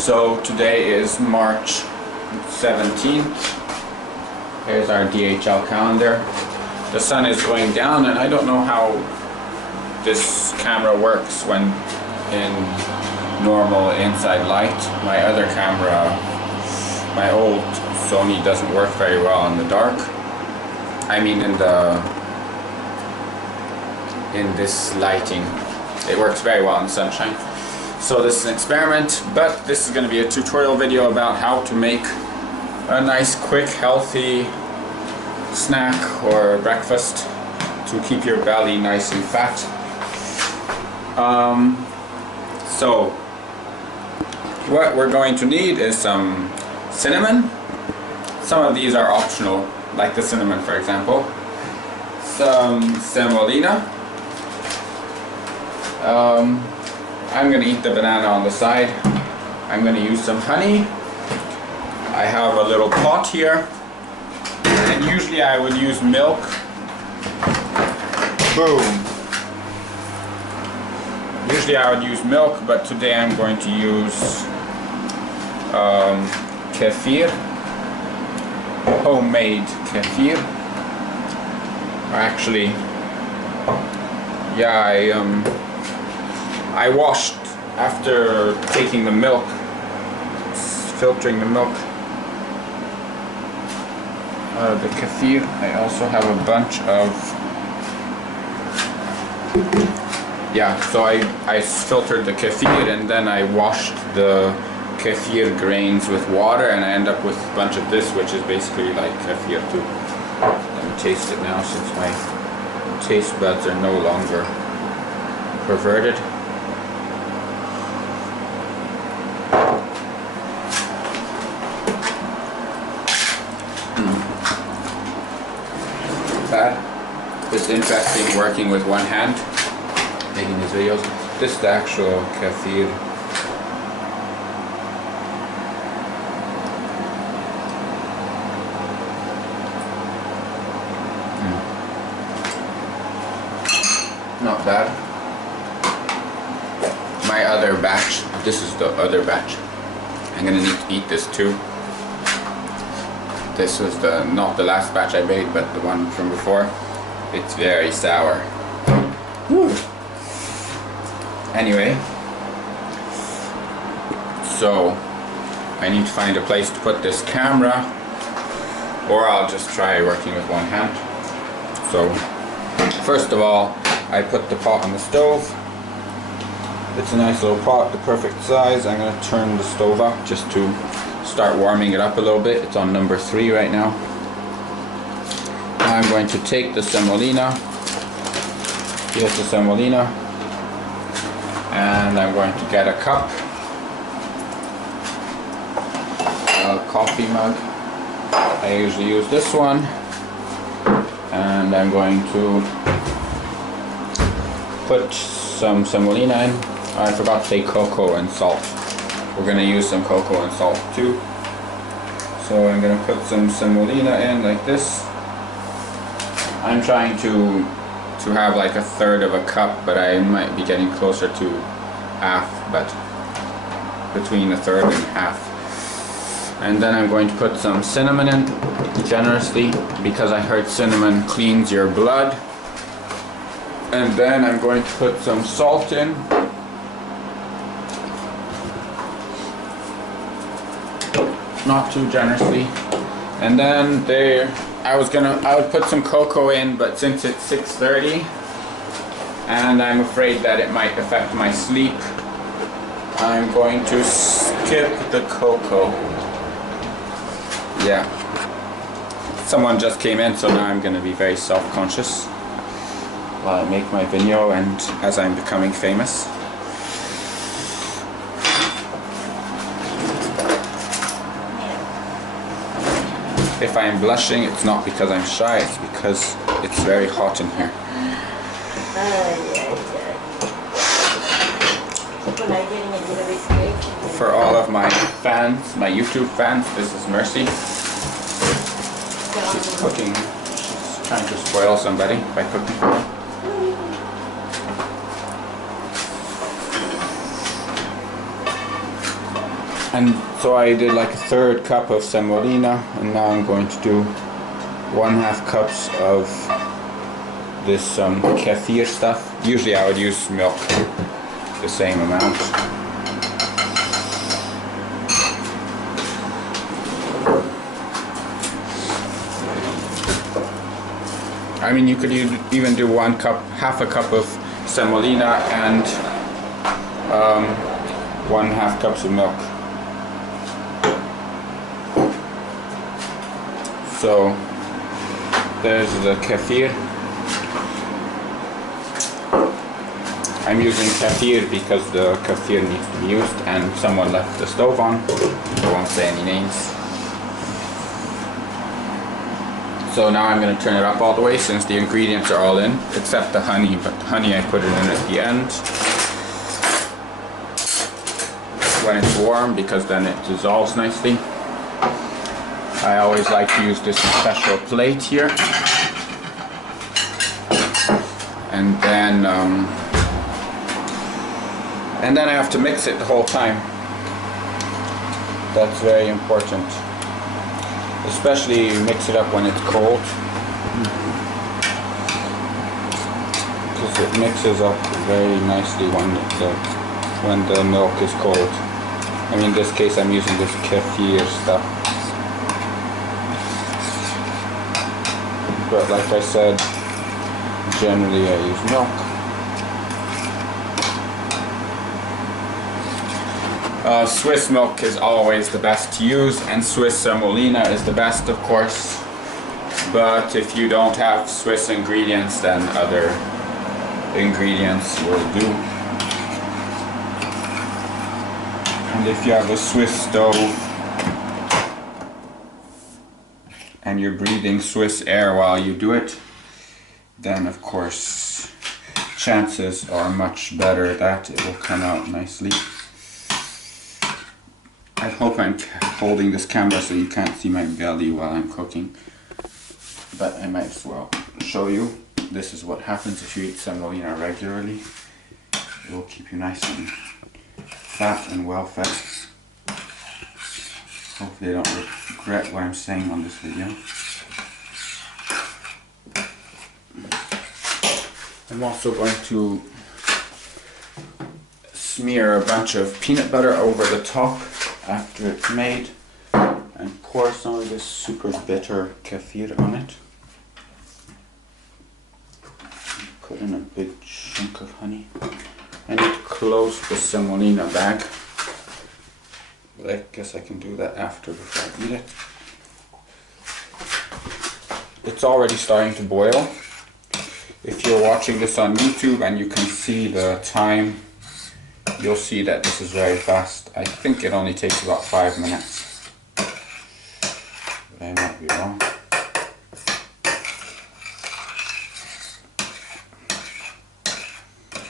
So today is March 17th. Here's our DHL calendar. The sun is going down and I don't know how this camera works when in normal inside light. My other camera, my old Sony, doesn't work very well in the dark. I mean in this lighting. It works very well in the sunshine. So this is an experiment, but this is going to be a tutorial video about how to make a nice, quick, healthy snack or breakfast to keep your belly nice and fat. So what we're going to need is some cinnamon. Some of these are optional, like the cinnamon for example. Some semolina. I'm going to eat the banana on the side. I'm going to use some honey. I have a little pot here, and usually I would use milk. Boom. Usually I would use milk, but today I'm going to use kefir, homemade kefir. Actually, yeah, I washed after taking the milk, filtering the milk out of the kefir. I also have a bunch of, yeah, so I filtered the kefir and then I washed the kefir grains with water and I end up with a bunch of this, which is basically like kefir too. Let me taste it now since my taste buds are no longer perverted. It's interesting working with one hand, making these videos. This is the actual kefir. Not bad. My other batch, this is the other batch. I'm gonna need to eat this too. This was not the last batch I made, but the one from before. It's very sour. Woo. Anyway, so I need to find a place to put this camera, or I'll just try working with one hand. So first of all, I put the pot on the stove. It's a nice little pot, the perfect size. I'm going to turn the stove up just to start warming it up a little bit. It's on number 3 right now. Now I'm going to take the semolina. Here's the semolina. And I'm going to get a cup, a coffee mug. I usually use this one. And I'm going to put some semolina in. I forgot to say cocoa and salt. We're going to use some cocoa and salt too. So I'm going to put some semolina in like this. I'm trying to have like a third of a cup, but I might be getting closer to half, but between a third and half. And then I'm going to put some cinnamon in generously because I heard cinnamon cleans your blood. And then I'm going to put some salt in. Not too generously. And then I would put some cocoa in, but since it's 6:30 and I'm afraid that it might affect my sleep, I'm going to skip the cocoa. Yeah. Someone just came in, so now I'm going to be very self-conscious while I make my video and as I'm becoming famous. If I'm blushing, it's not because I'm shy, it's because it's very hot in here. For all of my fans, my YouTube fans, this is Mercy. She's cooking. She's trying to spoil somebody by cooking for them. And so I did like a third cup of semolina, and now I'm going to do 1/2 cups of this kefir stuff. Usually I would use milk the same amount. I mean, you could even do 1 cup, 1/2 cup of semolina and 1/2 cups of milk. So there's the kefir. I'm using kefir because the kefir needs to be used, and someone left the stove on. I won't say any names. So now I'm going to turn it up all the way, since the ingredients are all in, except the honey, but the honey I put it in at the end when it's warm, because then it dissolves nicely. I always like to use this special plate here, and then I have to mix it the whole time. That's very important. Especially mix it up when it's cold, because it mixes up very nicely when the milk is cold. I mean, in this case I'm using this kefir stuff. But like I said, generally I use milk. Swiss milk is always the best to use, and Swiss semolina is the best, of course. But if you don't have Swiss ingredients, then other ingredients will do. And if you have a Swiss stove and you're breathing Swiss air while you do it, then of course chances are much better that it will come out nicely. I hope I'm holding this camera so you can't see my belly while I'm cooking, but I might as well show you. This is what happens if you eat semolina regularly. It will keep you nice and fat and well fed. Hopefully I don't regret what I'm saying on this video. I'm also going to smear a bunch of peanut butter over the top after it's made, and pour some of this super bitter kefir on it. Put in a big chunk of honey. I need to close the semolina bag, but I guess I can do that after, before I eat it. It's already starting to boil. If you're watching this on YouTube and you can see the time, you'll see that this is very fast. I think it only takes about 5 minutes. But I might be wrong.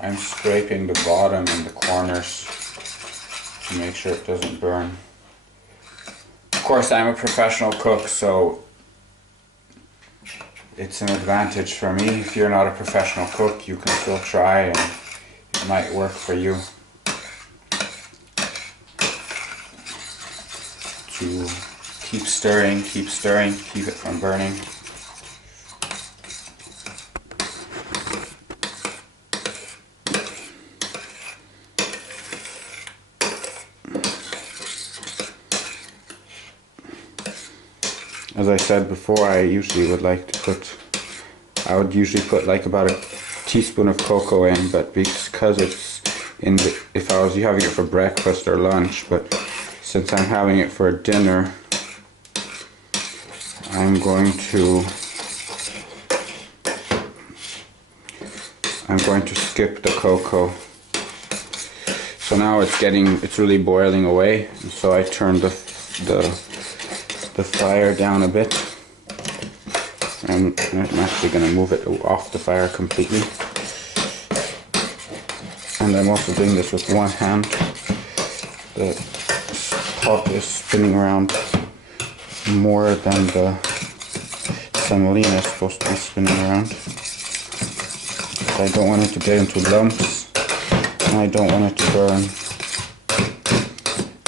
I'm scraping the bottom and the corners to make sure it doesn't burn. Of course, I'm a professional cook, so it's an advantage for me. If you're not a professional cook, you can still try and it might work for you. To keep stirring, keep it from burning. As I said before, I usually would like to put, I would usually put like about a teaspoon of cocoa in, but because it's in the, if I was having it for breakfast or lunch, but since I'm having it for dinner, I'm going to skip the cocoa. So now it's really boiling away, and so I turned the fire down a bit, and I'm actually going to move it off the fire completely. And I'm also doing this with one hand. The pot is spinning around more than the semolina is supposed to be spinning around. I don't want it to get into lumps, and I don't want it to burn.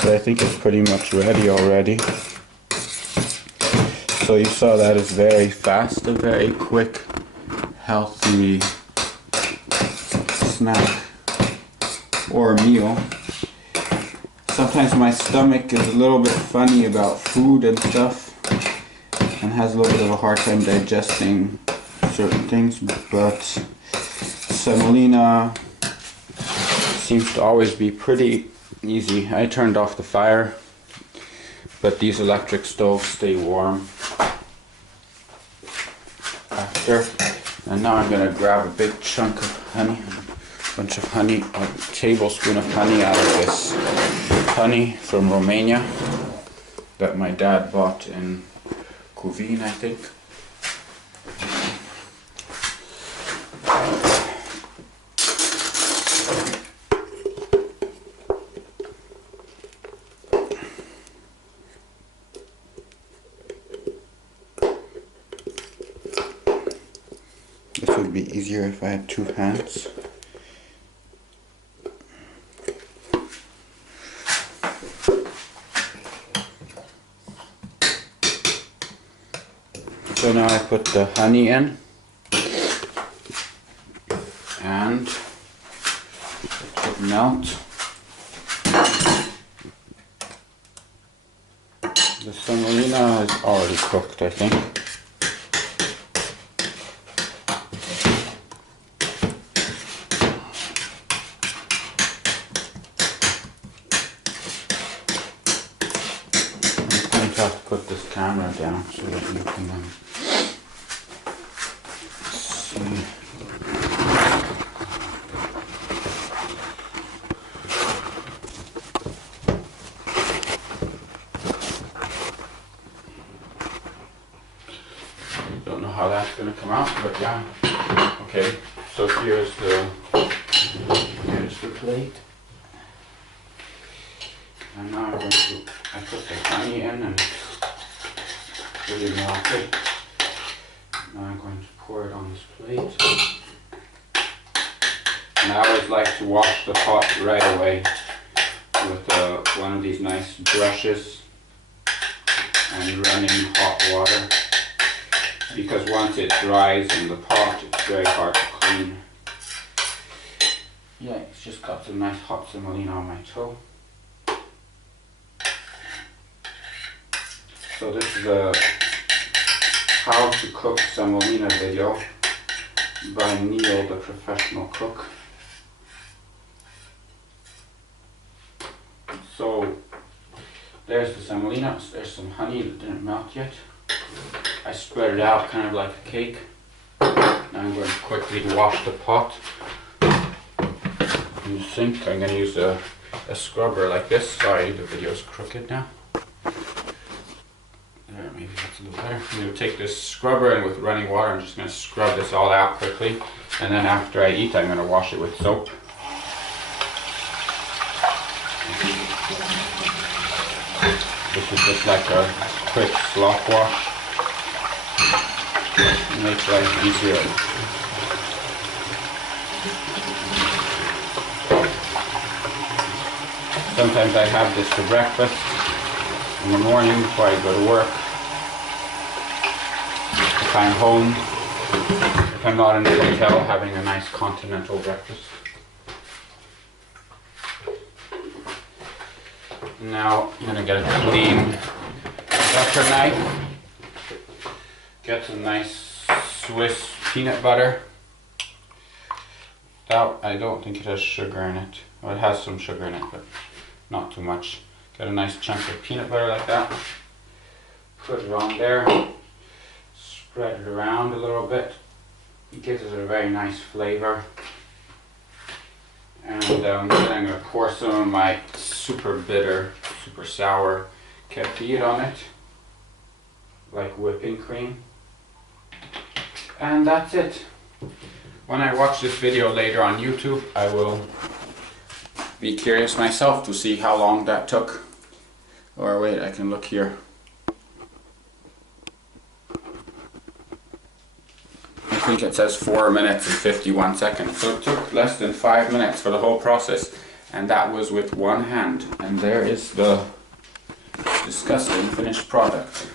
but I think it's pretty much ready already. So you saw that is very fast, a very quick, healthy snack or meal. Sometimes my stomach is a little bit funny about food and stuff and has a little bit of a hard time digesting certain things, but semolina seems to always be pretty easy. I turned off the fire, but these electric stoves stay warm after. And now I'm going to grab a big chunk of honey, a bunch of honey, a tablespoon of honey out of this honey from Romania that my dad bought in Cuvine, I think. This would be easier if I had 2 hands. So now I put the honey in and it should melt. The semolina is already cooked, I think. I'm going to have to put this camera down so that you can see. Don't know how that's going to come out, but yeah. Okay, so here's the plate. And now I put the honey in and really melt it. Now I'm going to pour it on this plate. And I always like to wash the pot right away with one of these nice brushes and running hot water, because once it dries in the pot it's very hard to clean. Yeah, it's just got some nice hot semolina on my toe. So this is a how to cook semolina video by Neil, the professional cook. So there's the semolina, there's some honey that didn't melt yet. I spread it out kind of like a cake. Now I'm going to quickly wash the pot in the sink. I'm going to use a scrubber like this. Sorry, the video is crooked now. There, maybe that's a little better. I'm going to take this scrubber and with running water I'm just going to scrub this all out quickly. And then after I eat I'm going to wash it with soap. This is just like a quick slop wash. It makes life easier. Sometimes I have this for breakfast in the morning before I go to work. If I'm home, if I'm not in the hotel, having a nice continental breakfast. Now I'm going to get a clean butter knife. Get some nice Swiss peanut butter. That, I don't think it has sugar in it. Well, it has some sugar in it, but not too much. Get a nice chunk of peanut butter like that. Put it on there. Spread it around a little bit. It gives it a very nice flavor. And then I'm going to pour some of my super bitter, super sour kefir on it, like whipping cream. And that's it. When I watch this video later on YouTube, I will be curious myself to see how long that took. Or wait, I can look here. I think it says 4 minutes and 51 seconds. So it took less than 5 minutes for the whole process. And that was with one hand. And there is the disgusting finished product.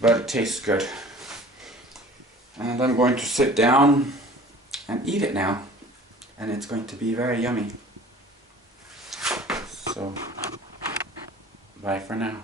But it tastes good. And I'm going to sit down and eat it now. And it's going to be very yummy. So, bye for now.